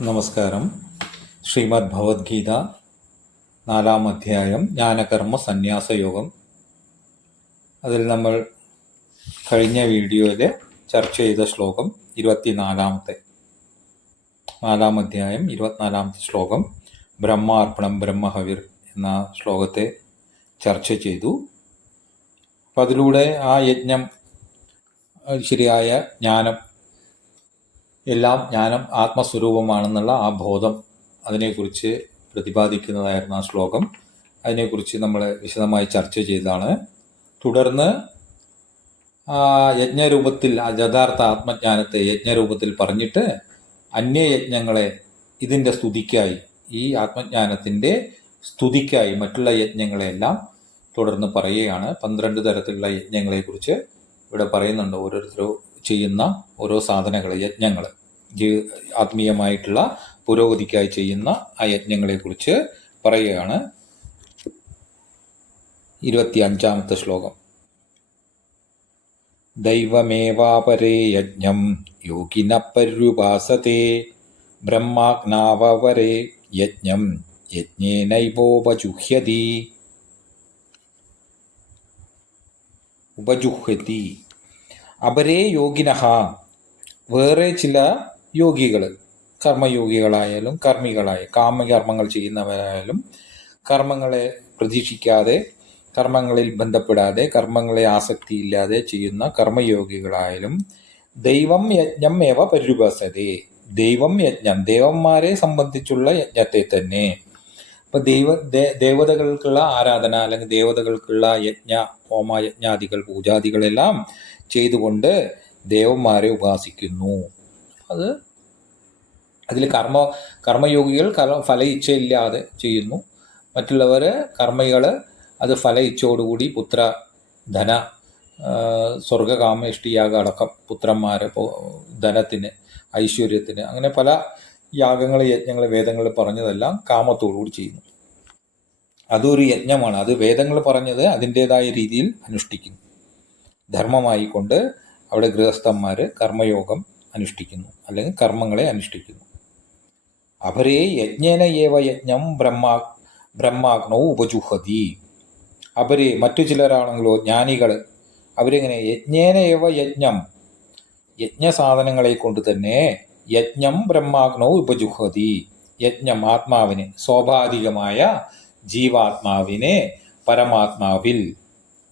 നമസ്കാരം. ശ്രീമദ് ഭഗവത്ഗീത 4-ാം അധ്യായം ജ്ഞാനകർമ്മ സന്യാസയോഗം. അതിൽ നമ്മൾ കഴിഞ്ഞ വീഡിയോയിൽ ചർച്ച ചെയ്ത ശ്ലോകം 24-ാമത്തെ 4-ാം അധ്യായം 24-ാമത്തെ ശ്ലോകം ബ്രഹ്മാർപ്പണം ബ്രഹ്മഹവിർ എന്ന ശ്ലോകത്തെ ചർച്ച ചെയ്തു. അപ്പം അതിലൂടെ ആ യജ്ഞം ശരിയായ ജ്ഞാനം, എല്ലാം ജ്ഞാനം ആത്മസ്വരൂപമാണെന്നുള്ള ആ ബോധം, അതിനെക്കുറിച്ച് പ്രതിപാദിക്കുന്നതായിരുന്നു ആ ശ്ലോകം. അതിനെക്കുറിച്ച് നമ്മൾ വിശദമായി ചർച്ച ചെയ്തതാണ്. തുടർന്ന് യജ്ഞരൂപത്തിൽ യഥാർത്ഥ ആത്മജ്ഞാനത്തെ യജ്ഞരൂപത്തിൽ പറഞ്ഞിട്ട് അന്യയജ്ഞങ്ങളെ ഇതിൻ്റെ സ്തുതിക്കായി, ഈ ആത്മജ്ഞാനത്തിൻ്റെ സ്തുതിക്കായി മറ്റുള്ള യജ്ഞങ്ങളെല്ലാം തുടർന്ന് പറയുകയാണ്. 12 തരത്തിലുള്ള യജ്ഞങ്ങളെക്കുറിച്ച് ഇവിടെ പറയുന്നുണ്ട്. ഓരോരുത്തരും ചെയ്യുന്ന ഓരോ സാധനങ്ങൾ, യജ്ഞങ്ങൾ, ആത്മീയമായിട്ടുള്ള പുരോഗതിക്കായി ചെയ്യുന്ന ആ യജ്ഞങ്ങളെക്കുറിച്ച് പറയുകയാണ്. 25-ാമത്തെ ശ്ലോകം. ദൈവമേവാപരേ യജ്ഞം യോഗിന പര്യുപാസത്തെ ബ്രഹ്മാഗ്നാവപരേ യജ്ഞം യജ്ഞേനൈവോപജുഹ്യതി. അപരേ യോഗിനഃ, വേറെ ചില യോഗികൾ, കർമ്മയോഗികളായാലും കാമകർമ്മങ്ങൾ ചെയ്യുന്നവരായാലും കർമ്മങ്ങളെ പ്രതീക്ഷിക്കാതെ, കർമ്മങ്ങളിൽ ബന്ധപ്പെടാതെ, കർമ്മങ്ങളെ ആസക്തിയില്ലാതെ ചെയ്യുന്ന കർമ്മയോഗികളായാലും ദൈവം യജ്ഞം ഏവ പര്യുപാസതേ, ദൈവം യജ്ഞം, ദേവന്മാരെ സംബന്ധിച്ചുള്ള യജ്ഞത്തെ തന്നെ. അപ്പം ദേവതകൾക്കുള്ള ആരാധന അല്ലെങ്കിൽ ദേവതകൾക്കുള്ള യജ്ഞ, ഹോമ യജ്ഞാദികൾ, പൂജാദികളെല്ലാം ചെയ്തുകൊണ്ട് ദേവന്മാരെ ഉപാസിക്കുന്നു. അതിൽ കർമ്മയോഗികൾ ഫല ഇച്ഛയില്ലാതെ ചെയ്യുന്നു. മറ്റുള്ളവർ കർമ്മികൾ അത് ഫല ഇച്ഛയോടുകൂടി പുത്ര, ധന, സ്വർഗകാമ ഇഷ്ടിയാഗ അടക്കം പുത്രന്മാരെ, ധനത്തിന്, ഐശ്വര്യത്തിന്, അങ്ങനെ പല യാഗങ്ങൾ, യജ്ഞങ്ങൾ വേദങ്ങൾ പറഞ്ഞതെല്ലാം കാമത്തോടുകൂടി ചെയ്യുന്നു. അതൊരു യജ്ഞമാണ്. അത് വേദങ്ങൾ പറഞ്ഞത് അതിൻ്റെതായ രീതിയിൽ അനുഷ്ഠിക്കുന്നു. ധർമ്മമായിക്കൊണ്ട് അവിടെ ഗൃഹസ്ഥന്മാർ കർമ്മയോഗം അനുഷ്ഠിക്കുന്നു, അല്ലെങ്കിൽ കർമ്മങ്ങളെ അനുഷ്ഠിക്കുന്നു. അപരേ യജ്ഞേന ഏവ യജ്ഞം ബ്രഹ്മാഗ്നോ ഉപജുഹതി. അപരേ മറ്റു ചിലരാണെങ്കിലോ, ജ്ഞാനികൾ, അവരെങ്ങനെ യജ്ഞേന ഏവ യജ്ഞം, യജ്ഞസാധനങ്ങളെ കൊണ്ട് തന്നെ യജ്ഞം ബ്രഹ്മാഗ്നോ ഉപജുഹതി, യജ്ഞം ആത്മാവിനെ, സ്വാഭാവികമായ ജീവാത്മാവിനെ പരമാത്മാവിൽ,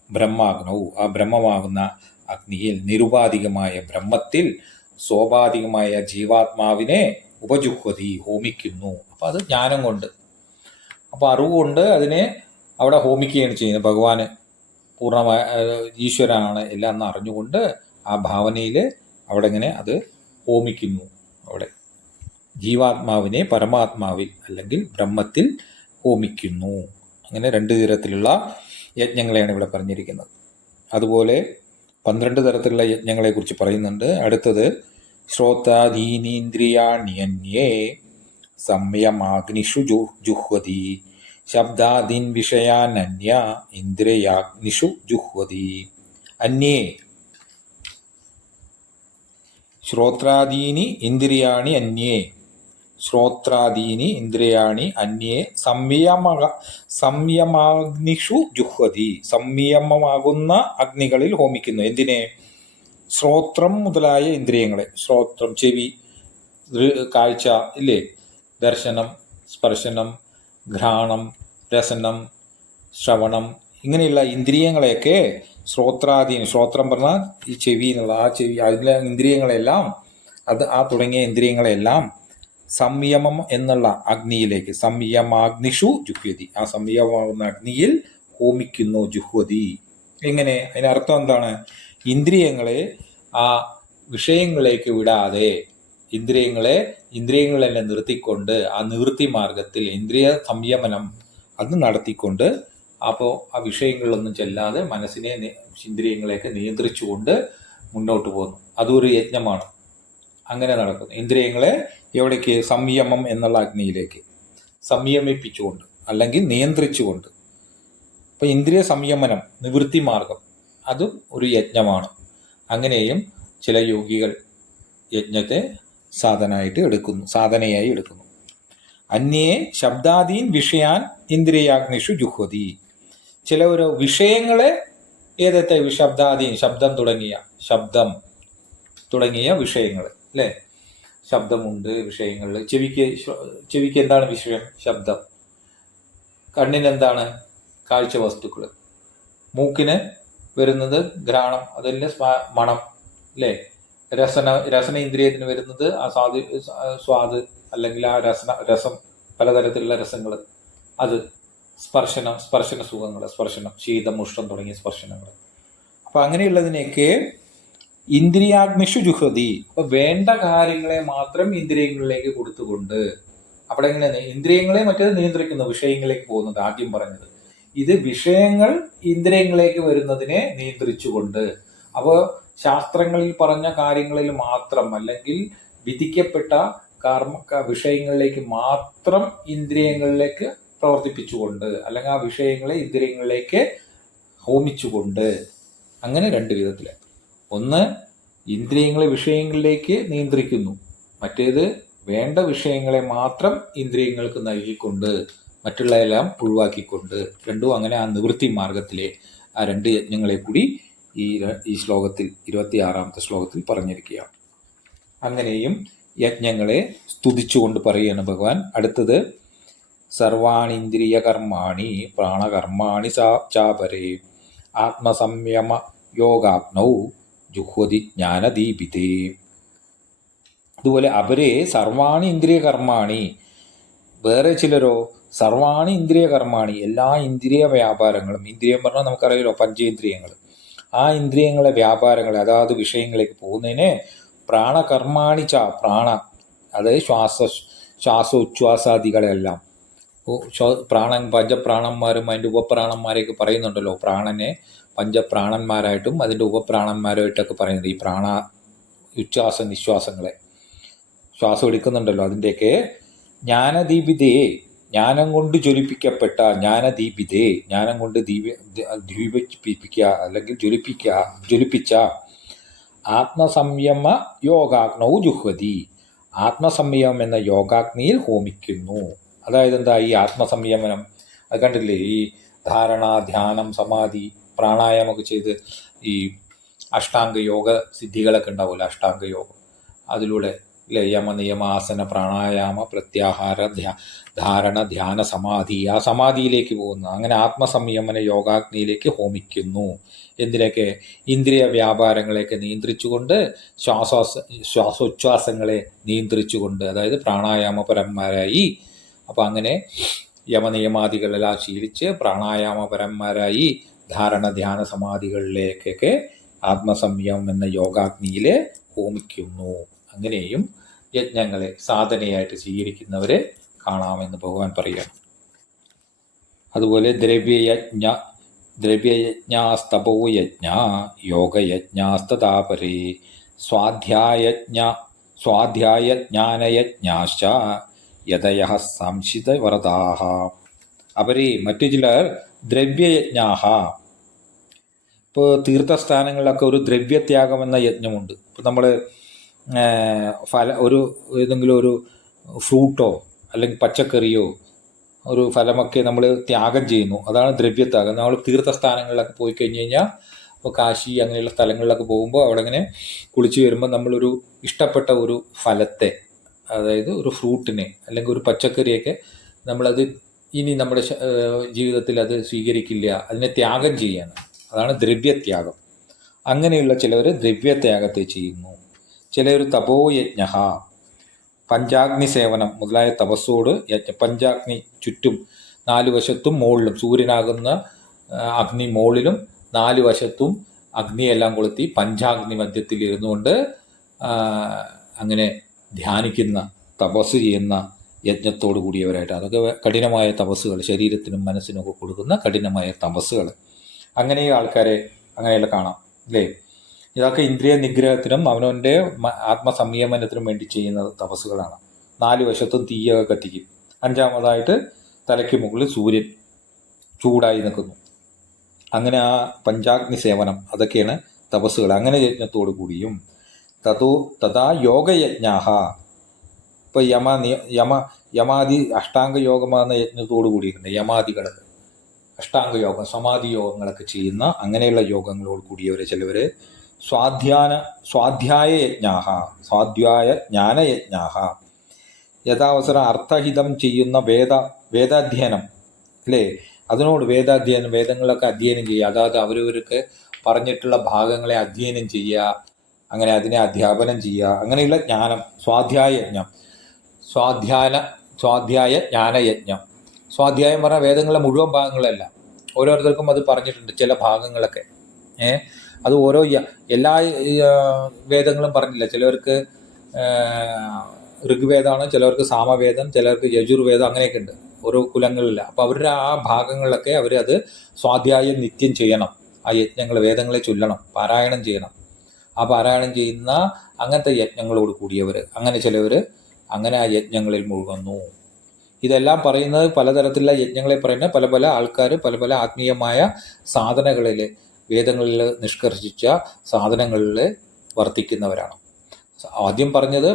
ബ്രഹ്മാഗ്നവും, ആ ബ്രഹ്മമാകുന്ന അഗ്നിയിൽ, നിരുപാധികമായ ബ്രഹ്മത്തിൽ സ്വാഭാവികമായ ജീവാത്മാവിനെ ഉപജുഹതി, ഹോമിക്കുന്നു. അപ്പം അത് ജ്ഞാനം കൊണ്ട്, അപ്പോൾ അറിവുകൊണ്ട് അതിനെ അവിടെ ഹോമിക്കുകയാണ് ചെയ്യുന്നത്. ഭഗവാന് പൂർണ്ണമായ ഈശ്വരനാണ് എല്ലാം എന്ന് അറിഞ്ഞുകൊണ്ട് ആ ഭാവനയിൽ അവിടെ ഇങ്ങനെ അത് ഹോമിക്കുന്നു. അവിടെ ജീവാത്മാവിനെ പരമാത്മാവിൽ അല്ലെങ്കിൽ ബ്രഹ്മത്തിൽ ഹോമിക്കുന്നു. അങ്ങനെ 2 തരത്തിലുള്ള യജ്ഞങ്ങളെയാണ് ഇവിടെ പറഞ്ഞിരിക്കുന്നത്. അതുപോലെ 12 തരത്തിലുള്ള യജ്ഞങ്ങളെക്കുറിച്ച് പറയുന്നുണ്ട്. അടുത്തത് ശ്രോതാദീനീന്ദ്രിയാണ്യന്യേ സംയമാഗ്നിഷു ജുഹ്വതി ശബ്ദാദീൻ വിഷയാനന്യ ഇന്ദ്രിയാഗ്നിഷു ജുഹ്വതി. അന്യേ ശ്രോത്രാദീനി ഇന്ദ്രിയാണി അന്യേ, ശ്രോത്രാദീനി ഇന്ദ്രിയാണി അന്യേ സംയമാഗ്നിഷു ജുഹ്വതി, സംയമമാകുന്ന അഗ്നികളിൽ ഹോമിക്കുന്നു. എന്തിനെ? ശ്രോത്രം മുതലായ ഇന്ദ്രിയങ്ങളെ. ശ്രോത്രം, ചെവി, കാഴ്ച ഇല്ലേ, ദർശനം, സ്പർശനം, ഘ്രാണം, രസനം, ശ്രവണം, ഇങ്ങനെയുള്ള ഇന്ദ്രിയങ്ങളെയൊക്കെ ശ്രോത്രാദീന, ശ്രോത്രം പറഞ്ഞാൽ ഈ ചെവി എന്നുള്ള ആ ചെവി, അതിലെ ഇന്ദ്രിയങ്ങളെല്ലാം, തുടങ്ങിയ ഇന്ദ്രിയങ്ങളെല്ലാം സംയമം എന്നുള്ള അഗ്നിയിലേക്ക്, സംയമാഗ്നിഷു ജുഹ്വതി, ആ സംയമമാകുന്ന അഗ്നിയിൽ ഹോമിക്കുന്നു. ജുഹ്വതി എങ്ങനെ? അതിനർത്ഥം എന്താണ്? ഇന്ദ്രിയങ്ങളെ ആ വിഷയങ്ങളിലേക്ക് വിടാതെ, ഇന്ദ്രിയങ്ങളെല്ലാം നിർത്തിക്കൊണ്ട് ആ നിവൃത്തി മാർഗത്തിൽ ഇന്ദ്രിയ സംയമനം അത് നടത്തിക്കൊണ്ട്, അപ്പോൾ ആ വിഷയങ്ങളിലൊന്നും ചെല്ലാതെ മനസ്സിനെ, ഇന്ദ്രിയങ്ങളെയൊക്കെ നിയന്ത്രിച്ചുകൊണ്ട് മുന്നോട്ട് പോകുന്നു. അതൊരു യജ്ഞമാണ്. അങ്ങനെ നടക്കുന്നു. ഇന്ദ്രിയങ്ങളെ എവിടേക്ക്? സംയമം എന്നുള്ള അഗ്നിയിലേക്ക് സംയമിപ്പിച്ചുകൊണ്ട് അല്ലെങ്കിൽ നിയന്ത്രിച്ചുകൊണ്ട്. അപ്പം ഇന്ദ്രിയ സംയമനം, നിവൃത്തി മാർഗം, അതും ഒരു യജ്ഞമാണ്. അങ്ങനെയും ചില യോഗികൾ യജ്ഞത്തെ സാധനയായി എടുക്കുന്നു. അന്യേ ശബ്ദാദീൻ വിഷയാൻ ഇന്ദ്രിയാഗ്നിഷു ജുഹ്വതി. ചില ഒരു വിഷയങ്ങളെ ഏതത്തെ ശബ്ദാദീൻ ശബ്ദം തുടങ്ങിയ വിഷയങ്ങൾ അല്ലേ. ശബ്ദമുണ്ട് വിഷയങ്ങളിൽ. ചെവിക്ക് എന്താണ് വിഷയം? ശബ്ദം. കണ്ണിനെന്താണ്? കാഴ്ച വസ്തുക്കൾ. മൂക്കിന് വരുന്നത് ഘ്രാണം, അതല്ലേ മണം അല്ലേ. രസനേന്ദ്രിയത്തിന് വരുന്നത് ആ സ്വാദ് അല്ലെങ്കിൽ ആ രസം, പലതരത്തിലുള്ള രസങ്ങൾ, അത്. സ്പർശന സുഖങ്ങൾ, സ്പർശനം, ശീതം, ഉഷ്ണം തുടങ്ങിയ സ്പർശനങ്ങൾ. അപ്പൊ അങ്ങനെയുള്ളതിനെയൊക്കെ ഇന്ദ്രിയാഗ്നിഷു ജുഹതി. അപ്പൊ വേണ്ട കാര്യങ്ങളെ മാത്രം ഇന്ദ്രിയങ്ങളിലേക്ക് കൊടുത്തുകൊണ്ട്, അവിടെ എങ്ങനെയാണ് ഇന്ദ്രിയങ്ങളെ മറ്റേത് നിയന്ത്രിക്കുന്നു, വിഷയങ്ങളിലേക്ക് പോകുന്നത്. ആദ്യം പറഞ്ഞത് ഇത് വിഷയങ്ങൾ ഇന്ദ്രിയങ്ങളിലേക്ക് വരുന്നതിനെ നിയന്ത്രിച്ചുകൊണ്ട്. അപ്പോൾ ശാസ്ത്രങ്ങളിൽ പറഞ്ഞ കാര്യങ്ങളിൽ മാത്രം, അല്ലെങ്കിൽ വിധിക്കപ്പെട്ട വിഷയങ്ങളിലേക്ക് മാത്രം ഇന്ദ്രിയങ്ങളിലേക്ക് പ്രവർത്തിപ്പിച്ചുകൊണ്ട്, അല്ലെങ്കിൽ ആ വിഷയങ്ങളെ ഇന്ദ്രിയങ്ങളിലേക്ക് ഹോമിച്ചുകൊണ്ട്. അങ്ങനെ രണ്ട് വിധത്തില്. ഒന്ന് ഇന്ദ്രിയങ്ങളെ വിഷയങ്ങളിലേക്ക് നിയന്ത്രിക്കുന്നു, മറ്റേത് വേണ്ട വിഷയങ്ങളെ മാത്രം ഇന്ദ്രിയങ്ങൾക്ക് നൽകിക്കൊണ്ട് മറ്റുള്ളതെല്ലാം ഒഴിവാക്കിക്കൊണ്ട്. രണ്ടും അങ്ങനെ ആ നിവൃത്തി മാർഗത്തിലെ ആ രണ്ട് യജ്ഞങ്ങളെ കൂടി ഈ ശ്ലോകത്തിൽ 26-ാമത്തെ ശ്ലോകത്തിൽ പറഞ്ഞിരിക്കുകയാണ്. അങ്ങനെയും യജ്ഞങ്ങളെ സ്തുതിച്ചുകൊണ്ട് പറയുകയാണ് ഭഗവാൻ. അടുത്തത് സർവാണിന്ദ്രിയ കർമാണി പ്രാണകർമാണി ചാപരേ ആത്മസംയമ യോഗാഗ്നൗ ജുഹ്വതി ജ്ഞാനദീപിതേ. അതുപോലെ അവരെ സർവാണി ഇന്ദ്രിയ കർമാണി, വേറെ ചിലരോ സർവാണി ഇന്ദ്രിയ കർമാണി, എല്ലാ ഇന്ദ്രിയ വ്യാപാരങ്ങളും. ഇന്ദ്രിയം പറഞ്ഞാൽ നമുക്കറിയാലോ പഞ്ചേന്ദ്രിയങ്ങൾ. ആ ഇന്ദ്രിയങ്ങളെ വ്യാപാരങ്ങളെ, അതാത് വിഷയങ്ങളിലേക്ക് പോകുന്നതിന് പ്രാണകർമാണി പ്രാണ, അതായത് ശ്വാസോച്ഛ്വാസാദികളെല്ലാം. പഞ്ചപ്രാണന്മാരും അതിൻ്റെ ഉപപ്രാണന്മാരെയൊക്കെ പറയുന്നുണ്ടല്ലോ. പ്രാണനെ പഞ്ചപ്രാണന്മാരായിട്ടും അതിൻ്റെ ഉപപ്രാണന്മാരായിട്ടൊക്കെ പറയുന്നുണ്ട്. ഈ പ്രാണ ഉച്ഛ്വാസ നിശ്വാസങ്ങളെ ശ്വാസം എടുക്കുന്നുണ്ടല്ലോ, അതിൻ്റെയൊക്കെ ജ്ഞാനദീപിതയെ, ജ്ഞാനം കൊണ്ട് ജ്വലിപ്പിക്കപ്പെട്ട ജ്ഞാനദീപിതേ, ജ്ഞാനം കൊണ്ട് ദീപിപ്പിക്കുക അല്ലെങ്കിൽ ജ്വലിപ്പിച്ച ആത്മസംയമ യോഗാഗ്നൗ ജുഹ്വതി, ആത്മസംയമം എന്ന യോഗാഗ്നിയിൽ ഹോമിക്കുന്നു. അതായത് എന്താ ഈ ആത്മസംയമനം? അത് കണ്ടില്ലേ, ഈ ധാരണ, ധ്യാനം, സമാധി, പ്രാണായാമമൊക്കെ ചെയ്ത് ഈ അഷ്ടാംഗ യോഗ സിദ്ധികളൊക്കെ ഉണ്ടാവില്ല, അഷ്ടാംഗ യോഗം. അതിലൂടെ അല്ലേ യമ നിയമ ആസന പ്രാണായാമ പ്രത്യാഹാര ധാരണ ധ്യാന സമാധി, ആ സമാധിയിലേക്ക് പോകുന്നു. അങ്ങനെ ആത്മസംയമന യോഗാഗ്നിയിലേക്ക് ഹോമിക്കുന്നു. എന്തിനൊക്കെ? ഇന്ദ്രിയ വ്യാപാരങ്ങളെയൊക്കെ നിയന്ത്രിച്ചുകൊണ്ട്, ശ്വാസോച്ഛ്വാസങ്ങളെ നിയന്ത്രിച്ചുകൊണ്ട്, അതായത് പ്രാണായാമപരന്മാരായി. അപ്പം അങ്ങനെ യമനിയമാദികളെല്ലാം ശീലിച്ച് പ്രാണായാമപരന്മാരായി ധാരണ ധ്യാന സമാധികളിലേക്കൊക്കെ ആത്മസംയമം എന്ന യോഗാഗ്നിയിലെ ഹോമിക്കുന്നു. അങ്ങനെയും യജ്ഞങ്ങളെ സാധനയായിട്ട് സ്വീകരിക്കുന്നവരെ കാണാമെന്ന് ഭഗവാൻ പറയുകയാണ്. അതുപോലെ ദ്രവ്യയജ്ഞാസ്തപോ യജ്ഞ യോഗയജ്ഞാസ്തതാപരേ സ്വാധ്യായജ്ഞാനയജ്ഞാശ്ച യതയഃ സംശിതവ്രതാഃ. അവരെ മറ്റു ചിലർ ദ്രവ്യയജ്ഞാഹ. ഇപ്പോൾ തീർത്ഥസ്ഥാനങ്ങളിലൊക്കെ ഒരു ദ്രവ്യത്യാഗം എന്ന യജ്ഞമുണ്ട്. ഇപ്പം നമ്മൾ ഏതെങ്കിലും ഒരു ഫ്രൂട്ടോ അല്ലെങ്കിൽ പച്ചക്കറിയോ ഒരു ഫലമൊക്കെ നമ്മൾ ത്യാഗം ചെയ്യുന്നു, അതാണ് ദ്രവ്യത്യാഗം. നമ്മൾ തീർത്ഥസ്ഥാനങ്ങളിലൊക്കെ പോയി കഴിഞ്ഞ് കഴിഞ്ഞാൽ, ഇപ്പോൾ കാശി അങ്ങനെയുള്ള സ്ഥലങ്ങളിലൊക്കെ പോകുമ്പോൾ അവിടെ ഇങ്ങനെ കുളിച്ച് വരുമ്പോൾ നമ്മളൊരു ഇഷ്ടപ്പെട്ട ഒരു ഫലത്തെ, അതായത് ഒരു ഫ്രൂട്ടിനെ അല്ലെങ്കിൽ ഒരു പച്ചക്കറിയൊക്കെ നമ്മളത് ഇനി നമ്മുടെ ജീവിതത്തിൽ അത് സ്വീകരിക്കില്ല, അതിനെ ത്യാഗം ചെയ്യാണ്. അതാണ് ദ്രവ്യത്യാഗം. അങ്ങനെയുള്ള ചിലവർ ദ്രവ്യത്യാഗത്തെ ചെയ്യുന്നു. ചിലർ തപോയജ്ഞ, പഞ്ചാഗ്നി സേവനം മുതലായ തപസ്സോട് പഞ്ചാഗ്നി ചുറ്റും 4 വശത്തും മുകളിലും, സൂര്യനാകുന്ന അഗ്നി മുകളിലും 4 വശത്തും അഗ്നിയെല്ലാം കൊളുത്തി പഞ്ചാഗ്നി മധ്യത്തിൽ ഇരുന്നുകൊണ്ട് അങ്ങനെ ധ്യാനിക്കുന്ന, തപസ് ചെയ്യുന്ന യജ്ഞത്തോടു കൂടിയവരായിട്ട്. അതൊക്കെ കഠിനമായ തപസ്സുകൾ, ശരീരത്തിനും മനസ്സിനുമൊക്കെ കൊടുക്കുന്ന കഠിനമായ തപസ്സുകൾ. അങ്ങനെ ആൾക്കാരെ അങ്ങനെയുള്ള കാണാം അല്ലേ. ഇതൊക്കെ ഇന്ദ്രിയ നിഗ്രഹത്തിനും അവനവൻ്റെ ആത്മസംയമനത്തിനും വേണ്ടി ചെയ്യുന്ന തപസ്സുകളാണ്. 4 വശത്തും തീയൊക്കെ കത്തിക്കും. 5-ാമതായിട്ട് തലയ്ക്ക് മുകളിൽ സൂര്യൻ ചൂടായി നിൽക്കുന്നു. അങ്ങനെ ആ പഞ്ചാഗ്നി സേവനം, അതൊക്കെയാണ് തപസ്സുകൾ. അങ്ങനെ യജ്ഞത്തോടു കൂടിയും തഥാ യോഗയജ്ഞാഹ, ഇപ്പോൾ യമാദി അഷ്ടാംഗ യോഗമാകുന്ന യജ്ഞത്തോടു കൂടിയിട്ടുണ്ട്. യമാദികൾ അഷ്ടാംഗ യോഗം, സമാധി യോഗങ്ങളൊക്കെ ചെയ്യുന്ന അങ്ങനെയുള്ള യോഗങ്ങളോട് കൂടിയവർ ചിലവർ. സ്വാധ്യായ ജ്ഞാനയജ്ഞാഹ, യഥാവസരം അർത്ഥഹിതം ചെയ്യുന്ന വേദാധ്യയനം അല്ലേ, അതിനോട് വേദങ്ങളൊക്കെ അധ്യയനം ചെയ്യുക, അതായത് അവരവർക്ക് പറഞ്ഞിട്ടുള്ള ഭാഗങ്ങളെ അധ്യയനം ചെയ്യുക, അങ്ങനെ അതിനെ അധ്യാപനം ചെയ്യുക, അങ്ങനെയുള്ള ജ്ഞാനം സ്വാധ്യായ യജ്ഞം. സ്വാധ്യായ ജ്ഞാനയജ്ഞം. സ്വാധ്യായം പറഞ്ഞാൽ വേദങ്ങളിലെ മുഴുവൻ ഭാഗങ്ങളല്ല, ഓരോരുത്തർക്കും അത് പറഞ്ഞിട്ടുണ്ട് ചില ഭാഗങ്ങളൊക്കെ. അത് ഓരോ എല്ലാ വേദങ്ങളും പറഞ്ഞില്ല. ചിലവർക്ക് ഋഗ്വേദമാണ്, ചിലവർക്ക് സാമവേദം, ചിലർക്ക് യജുർവേദം, അങ്ങനെയൊക്കെ ഉണ്ട് ഓരോ കുലങ്ങളില്ല. അപ്പോൾ അവരുടെ ആ ഭാഗങ്ങളിലൊക്കെ അവർ അത് സ്വാധ്യായം നിത്യം ചെയ്യണം. ആ യജ്ഞങ്ങൾ വേദങ്ങളെ ചൊല്ലണം, പാരായണം ചെയ്യണം. ആ പാരായണം ചെയ്യുന്ന അങ്ങനത്തെ യജ്ഞങ്ങളോട് കൂടിയവർ, അങ്ങനെ ചിലവർ അങ്ങനെ ആ യജ്ഞങ്ങളിൽ മുഴുകുന്നു. ഇതെല്ലാം പറയുന്നത് പലതരത്തിലുള്ള യജ്ഞങ്ങളെ പറയുന്ന പല പല ആൾക്കാർ പല പല ആത്മീയമായ സാധനകളിൽ, വേദങ്ങളിൽ നിഷ്കർഷിച്ച സാധനങ്ങളിൽ വർത്തിക്കുന്നവരാണ്. ആദ്യം പറഞ്ഞത്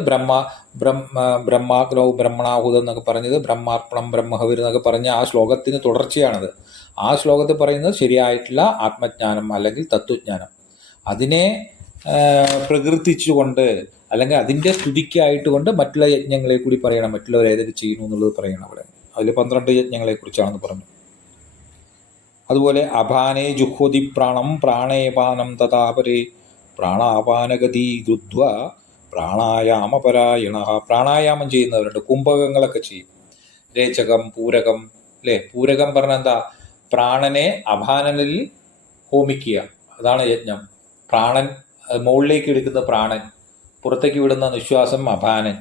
ബ്രഹ്മാഗ്നൗ ബ്രഹ്മണാഹുതം എന്നൊക്കെ പറഞ്ഞത് ബ്രഹ്മാർപ്പണം ബ്രഹ്മഹവിർ എന്നൊക്കെ പറഞ്ഞ ആ ശ്ലോകത്തിന് തുടർച്ചയാണത്. ആ ശ്ലോകത്തിൽ പറയുന്നത് ശരിയായിട്ടുള്ള ആത്മജ്ഞാനം അല്ലെങ്കിൽ തത്വജ്ഞാനം, അതിനെ പ്രകീർത്തിച്ചുകൊണ്ട് അല്ലെങ്കിൽ അതിൻ്റെ സ്തുതിക്കായിട്ട് കൊണ്ട് മറ്റുള്ള യജ്ഞങ്ങളെ കൂടി പറയണം, മറ്റുള്ളവർ ഏതൊക്കെ ചെയ്യുന്നു എന്നുള്ളത് പറയണം. അവിടെ അതിൽ 12 യജ്ഞങ്ങളെക്കുറിച്ചാണെന്ന് പറഞ്ഞു. അതുപോലെ അപാനേ ജുഹ്വതി പ്രാണം പ്രാണേപാനം തഥാപരേ പ്രാണാപാനഗതി രുദ്ധ്വ പ്രാണായാമപരായണ. പ്രാണായാമം ചെയ്യുന്നവരുണ്ട്, കുംഭകങ്ങളൊക്കെ ചെയ്യും. രേചകം, പൂരകം അല്ലേ. പൂരകം പറഞ്ഞാൽ എന്താ? പ്രാണനെ അപാനനിൽ ഹോമിക്കുക, അതാണ് യജ്ഞം. പ്രാണൻ മുകളിലേക്ക് എടുക്കുന്ന പ്രാണൻ, പുറത്തേക്ക് വിടുന്ന നിശ്വാസം അപാനൻ.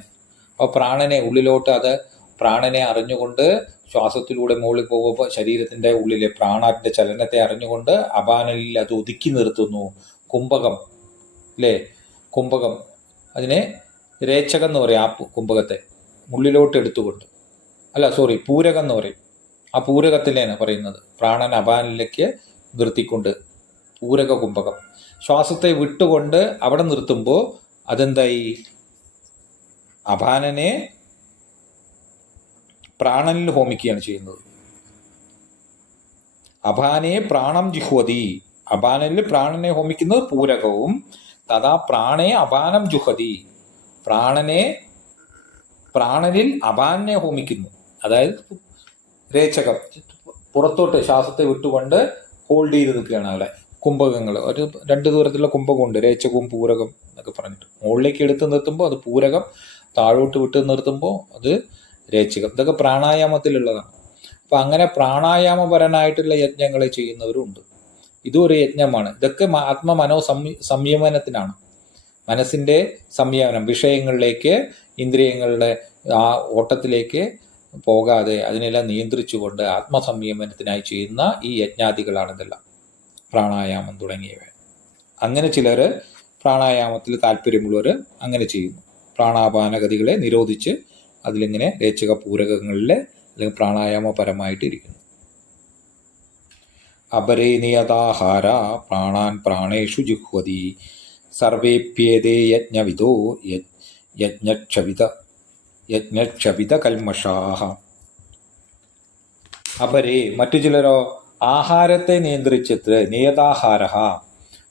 അപ്പോൾ പ്രാണനെ ഉള്ളിലോട്ട്, അത് പ്രാണനെ അറിഞ്ഞുകൊണ്ട് ശ്വാസത്തിലൂടെ മുകളിൽ പോകുമ്പോൾ ശരീരത്തിൻ്റെ ഉള്ളിലെ പ്രാണന്റെ ചലനത്തെ അറിഞ്ഞുകൊണ്ട് അപാനനിൽ അത് ഒതുക്കി നിർത്തുന്നു. കുംഭകം അല്ലേ, കുംഭകം. അതിനെ രേച്ചകം എന്ന് പറയും. ആ കുംഭകത്തെ ഉള്ളിലോട്ട് എടുത്തുകൊണ്ട്, പൂരകം എന്ന് പറയും. ആ പൂരകത്തിലാണ് പറയുന്നത്, പ്രാണൻ അപാനിലേക്ക് നിർത്തിക്കൊണ്ട് പൂരക കുംഭകം. ശ്വാസത്തെ വിട്ടുകൊണ്ട് അവിടെ നിർത്തുമ്പോൾ അതെന്തായി? അപാനനെ പ്രാണനിൽ ഹോമിക്കുകയാണ് ചെയ്യുന്നത്. അപാനെ പ്രാണം ജുഹ്വതി, അപാനനിൽ പ്രാണനെ ഹോമിക്കുന്നത് പൂരകവും. തഥാ പ്രാണേ അപാനം ജുഹതി, പ്രാണനിൽ അപാനെ ഹോമിക്കുന്നു. അതായത് രേചകം, പുറത്തോട്ട് ശ്വാസത്തെ വിട്ടുകൊണ്ട് ഹോൾഡ് ചെയ്ത് നിൽക്കുകയാണ് അവിടെ. കുംഭകങ്ങൾ ഒരു 2 ദൂരത്തിലുള്ള കുംഭകമുണ്ട്, രേചകവും പൂരകം എന്നൊക്കെ പറഞ്ഞിട്ട്. മുകളിലേക്ക് എടുത്ത് നിർത്തുമ്പോൾ അത് പൂരകം, താഴോട്ട് വിട്ട് നിർത്തുമ്പോൾ അത് രേചകം. ഇതൊക്കെ പ്രാണായാമത്തിലുള്ളതാണ്. അപ്പം അങ്ങനെ പ്രാണായാമപരനായിട്ടുള്ള യജ്ഞങ്ങളെ ചെയ്യുന്നവരുണ്ട്. ഇതും ഒരു യജ്ഞമാണ്. ഇതൊക്കെ ആത്മമനോ സംയമനത്തിനാണ്. മനസ്സിൻ്റെ സംയമനം, വിഷയങ്ങളിലേക്ക്, ഇന്ദ്രിയങ്ങളുടെ ആ ഓട്ടത്തിലേക്ക് പോകാതെ അതിനെല്ലാം നിയന്ത്രിച്ചുകൊണ്ട് ആത്മസംയമനത്തിനായി ചെയ്യുന്ന ഈ യജ്ഞാദികളാണ് ഇതെല്ലാം, പ്രാണായാമം തുടങ്ങിയവ. അങ്ങനെ ചിലർ പ്രാണായാമത്തിൽ താല്പര്യമുള്ളവർ അങ്ങനെ ചെയ്യുന്നു. പ്രാണാപാനഗതികളെ നിരോധിച്ച് അതിലിങ്ങനെ രേചക പൂരകങ്ങളിൽ അല്ലെങ്കിൽ പ്രാണായാമപരമായിട്ടിരിക്കുന്നു. അപരേ നിയതാഹാര പ്രാണാൻ പ്രാണേഷു ജുഹ്വതി സർവേപ്യേതേ യജ്ഞവിദോ യജ്ഞക്ഷവിത കൽമഷാഹ. അപരേ മറ്റു ചിലരോ ആഹാരത്തെ നിയന്ത്രിച്ചിട്ട് നിയതാഹാര,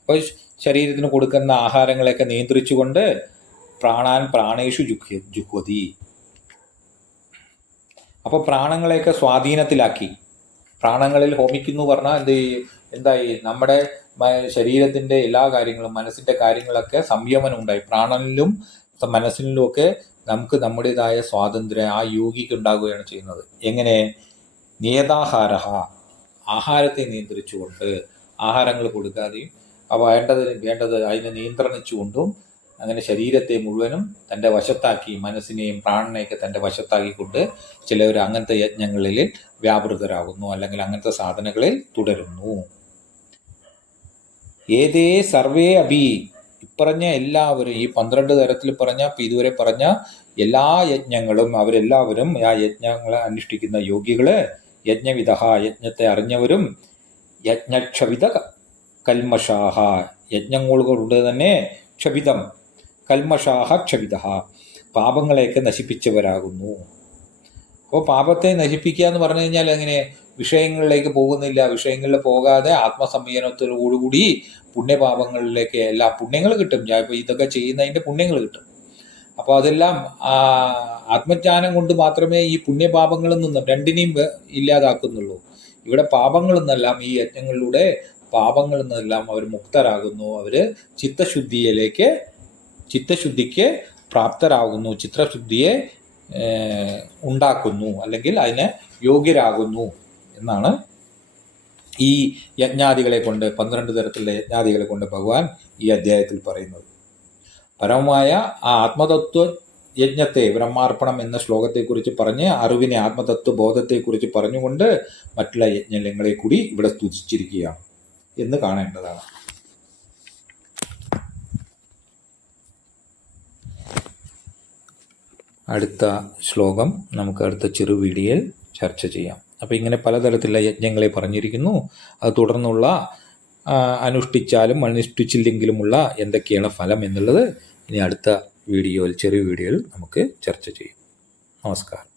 അപ്പോൾ ശരീരത്തിന് കൊടുക്കുന്ന ആഹാരങ്ങളെയൊക്കെ നിയന്ത്രിച്ചുകൊണ്ട് പ്രാണാൻ പ്രാണേഷു ജുഹ്വതി, അപ്പോൾ പ്രാണങ്ങളെയൊക്കെ സ്വാധീനത്തിലാക്കി പ്രാണങ്ങളിൽ ഹോമിക്കുന്നു പറഞ്ഞാൽ എന്തായി? നമ്മുടെ ശരീരത്തിൻ്റെ എല്ലാ കാര്യങ്ങളും, മനസ്സിൻ്റെ കാര്യങ്ങളൊക്കെ സംയമനം ഉണ്ടായി. പ്രാണനിലും മനസ്സിലുമൊക്കെ നമുക്ക് നമ്മുടേതായ സ്വാതന്ത്ര്യം ആ യോഗിക്ക് ഉണ്ടാകുകയാണ് ചെയ്യുന്നത്. എങ്ങനെ? നിയതാഹാര, ആഹാരത്തെ നിയന്ത്രിച്ചുകൊണ്ട്, ആഹാരങ്ങൾ കൊടുക്കാതെയും വേണ്ടത് അതിനെ നിയന്ത്രണിച്ചുകൊണ്ടും, അങ്ങനെ ശരീരത്തെ മുഴുവനും തൻ്റെ വശത്താക്കി, മനസ്സിനെയും പ്രാണനെയൊക്കെ തൻ്റെ വശത്താക്കിക്കൊണ്ട് ചിലവർ അങ്ങനത്തെ യജ്ഞങ്ങളിൽ വ്യാപൃതരാകുന്നു, അല്ലെങ്കിൽ അങ്ങനത്തെ സാധനങ്ങളിൽ തുടരുന്നു. ഏതേ സർവേ അഭി, ഇപ്പറഞ്ഞ എല്ലാവരും, ഈ 12 തരത്തിൽ പറഞ്ഞ, ഇതുവരെ പറഞ്ഞ എല്ലാ യജ്ഞങ്ങളും, അവരെല്ലാവരും ആ യജ്ഞങ്ങളെ അനുഷ്ഠിക്കുന്ന യോഗ്യകള്, യജ്ഞവിദ, യജ്ഞത്തെ അറിഞ്ഞവരും, യജ്ഞക്ഷവിത കൽമഷാഹ, യജ്ഞങ്ങളുകളുടെ തന്നെ ക്ഷപിതം, കൽമഷാഹ ക്ഷപിത, പാപങ്ങളെയൊക്കെ നശിപ്പിച്ചവരാകുന്നു. അപ്പോൾ പാപത്തെ നശിപ്പിക്കുക എന്ന് പറഞ്ഞു കഴിഞ്ഞാൽ എങ്ങനെ? വിഷയങ്ങളിലേക്ക് പോകുന്നില്ല, വിഷയങ്ങളിൽ പോകാതെ ആത്മസംയമനത്തോടുകൂടി പുണ്യപാപങ്ങളിലേക്ക് എല്ലാ പുണ്യങ്ങൾ കിട്ടും. ഇപ്പോൾ ഇതൊക്കെ ചെയ്യുന്നതിൻ്റെ പുണ്യങ്ങൾ കിട്ടും. അപ്പോൾ അതെല്ലാം ആത്മജ്ഞാനം കൊണ്ട് മാത്രമേ ഈ പുണ്യപാപങ്ങളിൽ നിന്നും രണ്ടിനെയും ഇല്ലാതാക്കുന്നുള്ളൂ. ഇവിടെ പാപങ്ങളിൽ നിന്നെല്ലാം ഈ യജ്ഞങ്ങളിലൂടെ പാപങ്ങളിൽ നിന്നെല്ലാം അവർ മുക്തരാകുന്നു. അവർ ചിത്തശുദ്ധിക്ക് പ്രാപ്തരാകുന്നു, ചിത്തശുദ്ധിയെ ഉണ്ടാക്കുന്നു, അല്ലെങ്കിൽ അതിന് യോഗ്യരാകുന്നു എന്നാണ് ഈ യജ്ഞാദികളെ കൊണ്ട്, 12 തരത്തിലുള്ള യജ്ഞാദികളെ കൊണ്ട് ഭഗവാൻ ഈ അധ്യായത്തിൽ പറയുന്നത്. പരമമായ ആ ആത്മതത്വ യജ്ഞത്തെ, ബ്രഹ്മാർപ്പണം എന്ന ശ്ലോകത്തെക്കുറിച്ച് പറഞ്ഞ് അറിവിനെ, ആത്മതത്വ ബോധത്തെക്കുറിച്ച് പറഞ്ഞുകൊണ്ട് മറ്റുള്ള യജ്ഞങ്ങളെ കൂടി ഇവിടെ സ്തുതിച്ചിരിക്കുകയാണ് എന്ന് കാണേണ്ടതാണ്. അടുത്ത ശ്ലോകം നമുക്ക് അടുത്ത ചെറു വീഡിയോയിൽ ചർച്ച ചെയ്യാം. അപ്പോൾ ഇങ്ങനെ പലതരത്തിലുള്ള യജ്ഞങ്ങളെ പറഞ്ഞിരിക്കുന്നു. അത് തുടർന്നുള്ള അനുഷ്ഠിച്ചാലും അനുഷ്ഠിച്ചില്ലെങ്കിലുമുള്ള എന്തൊക്കെയാണ് ഫലം എന്നുള്ളത് ഇനി അടുത്ത വീഡിയോയിൽ, ചെറിയ വീഡിയോയിൽ നമുക്ക് ചർച്ച ചെയ്യും. നമസ്കാരം.